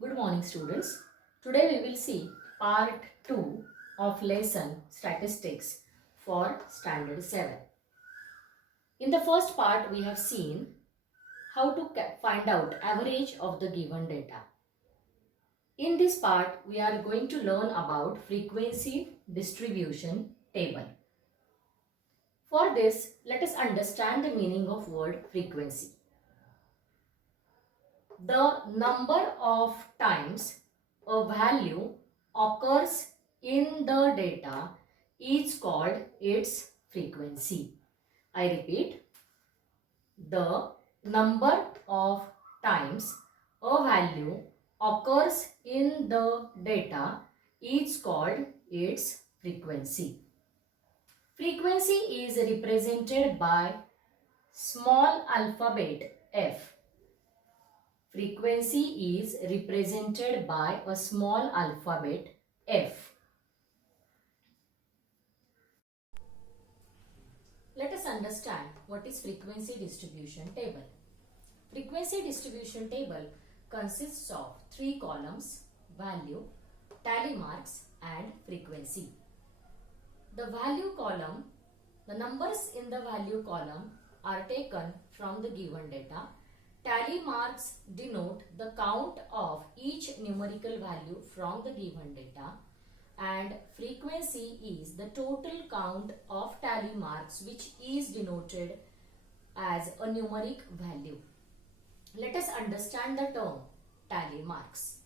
Good morning, students. Today we will see part 2 of lesson statistics for standard 7. In the first part we have seen how to find out average of the given data. In this part we are going to learn about frequency distribution table. For this, let us understand the meaning of word frequency. The number of times a value occurs in the data is called its frequency. I repeat, the number of times a value occurs in the data is called its frequency. Frequency is represented by small alphabet f. Frequency is represented by a small alphabet f. Let us understand what is frequency distribution table. Frequency distribution table consists of 3 columns: value, tally marks and frequency. The value column, the numbers in the value column are taken from the given data. Tally marks denote the count of each numerical value from the given data, and frequency is the total count of tally marks which is denoted as a numeric value. Let us understand the term tally marks.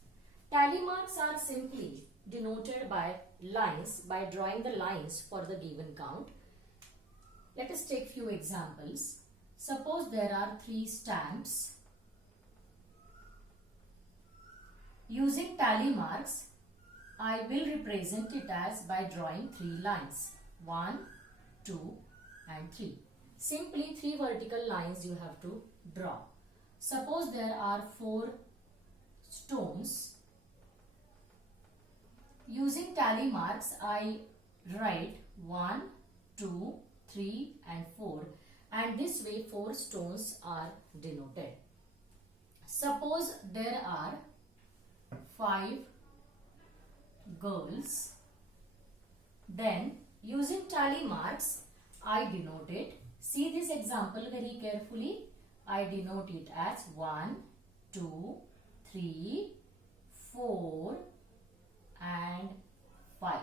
Tally marks are simply denoted by lines, by drawing the lines for the given count. Let us take few examples. Suppose there are 3 stamps. Using tally marks, I will represent it as by drawing 3 lines. 1, 2 and 3. Simply 3 vertical lines you have to draw. Suppose there are 4 stones. Using tally marks, I write 1, 2, 3 and 4, and this way 4 stones are denoted. Suppose there are 5 girls. Then using tally marks, I denote it. See this example very carefully. I denote it as 1, 2, 3, 4 and 5.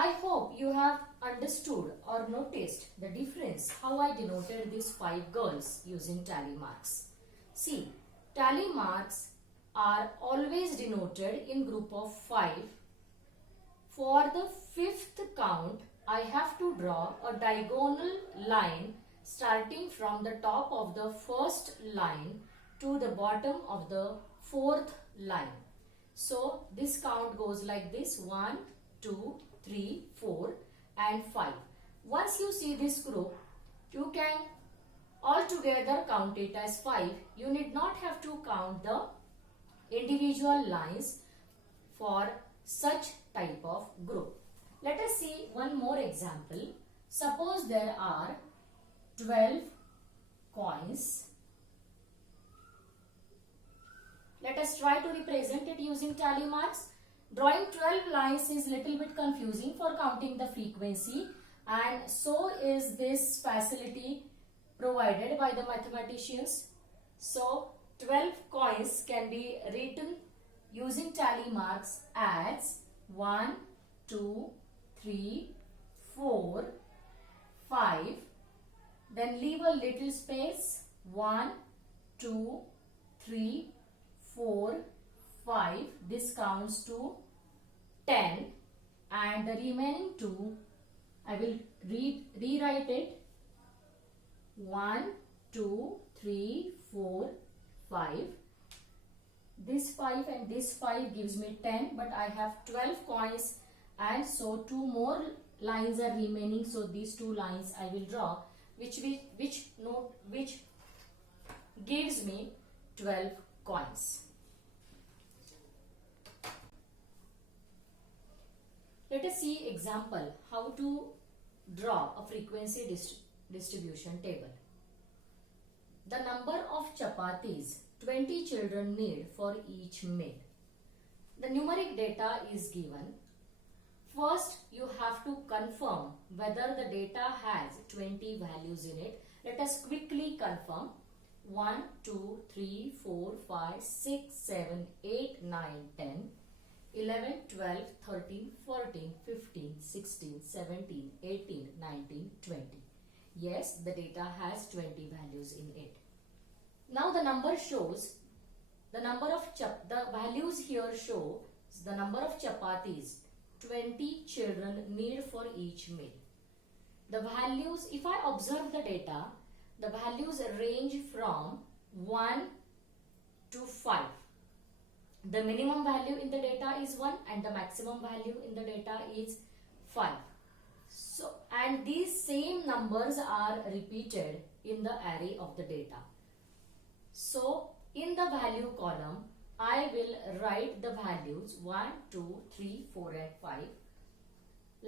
I hope you have understood or noticed the difference how I denoted these 5 girls using tally marks. See, tally marks are always denoted in group of 5. For the 5th count, I have to draw a diagonal line starting from the top of the first line to the bottom of the 4th line. So this count goes like this: 1, 2, 3, 4 and 5. Once you see this group, you can altogether count it as 5. You need not have to count the individual lines for such type of group. Let us see one more example. Suppose there are 12 coins. Let us try to represent it using tally marks. Drawing 12 lines is little bit confusing for counting the frequency, and so is this facility provided by the mathematicians. So 12 coins can be written using tally marks as 1, 2, 3, 4, 5. Then leave a little space. 1, 2, 3, 4, 5. This counts to 10, and the remaining 2 I will rewrite it. 1, 2, 3, 4, 5. This 5 and this 5 gives me 10, but I have 12 coins, and so 2 more lines are remaining. So these 2 lines I will draw, which gives me 12 coins. Let us see example how to draw a frequency distribution table. The number of chapatis 20 children need for each meal. The numeric data is given. First, you have to confirm whether the data has 20 values in it. Let us quickly confirm. 1, 2, 3, 4, 5, 6, 7, 8, 9, 10, 11, 12, 13, 14, 15, 16, 17, 18, 19, 20. Yes, the data has 20 values in it. Now the number shows, the values here show the number of chapatis 20 children need for each meal. The values, if I observe the data, the values range from 1 to 5. The minimum value in the data is 1 and the maximum value in the data is 5. So, and these same numbers are repeated in the array of the data. So, in the value column, I will write the values 1, 2, 3, 4 and 5.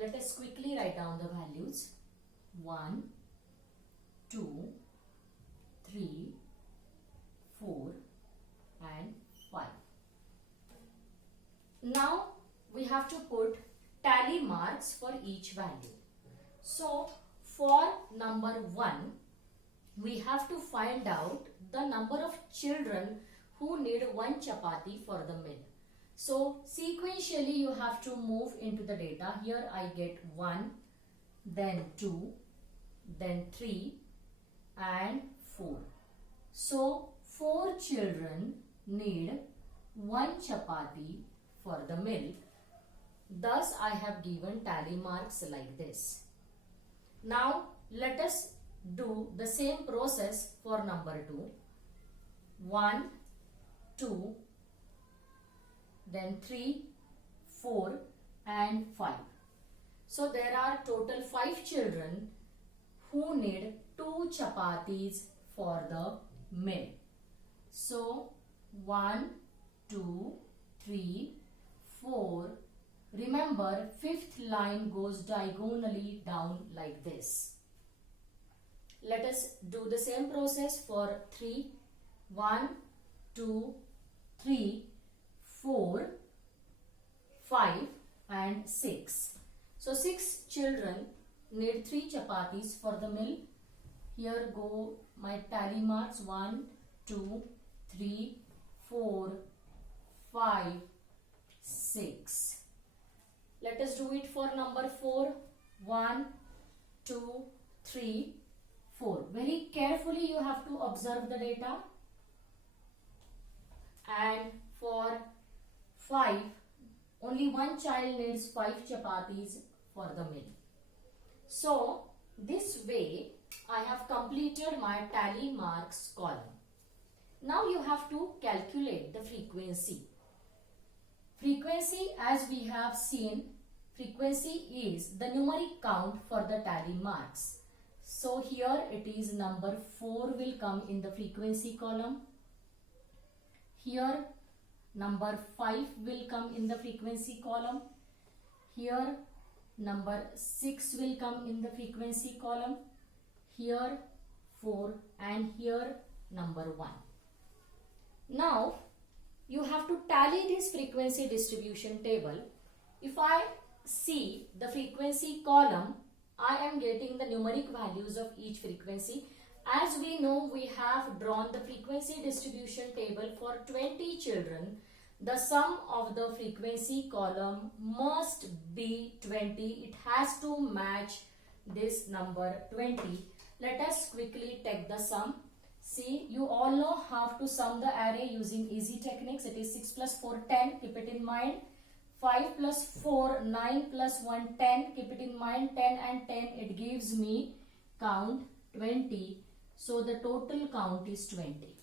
Let us quickly write down the values. 1, 2, 3, 4 and 5. Now we have to put tally marks for each value. So for number 1, we have to find out the number of children who need 1 chapati for the meal. So sequentially you have to move into the data. Here I get 1, then 2, then 3 and 4. So 4 children need 1 chapati for the meal. Thus I have given tally marks like this. Now let us do the same process for number 2. 1, 2, then 3, 4 and 5. So there are total 5 children who need 2 chapatis for the meal. So 1, 2, 3, 4. Remember, 5th line goes diagonally down like this. Let us do the same process for 3. 1, 2, 3, 4, 5 and 6. So 6 children need 3 chapatis for the meal. Here go my tally marks. 1, 2, 3, 4, 5, 6. Let us do it for number 4. 1, 2, 3, 4. Very carefully you have to observe the data. And for 5, only 1 child needs 5 chapatis for the meal. So this way I have completed my tally marks column. Now you have to calculate the frequency. Frequency, as we have seen, frequency is the numeric count for the tally marks. So here it is number 4 will come in the frequency column. Here number 5 will come in the frequency column. Here number 6 will come in the frequency column. Here 4 and here number 1. Now you have to tally this frequency distribution table. If I see the frequency column, I am getting the numeric values of each frequency. As we know, we have drawn the frequency distribution table for 20 children. The sum of the frequency column must be 20. It has to match this number 20. Let us quickly take the sum. See, you all know how to sum the array using easy techniques. It is 6 plus 4, 10. Keep it in mind. 5 plus 4, 9 plus 1, 10. Keep it in mind. 10 and 10. It gives me count 20. So the total count is 20.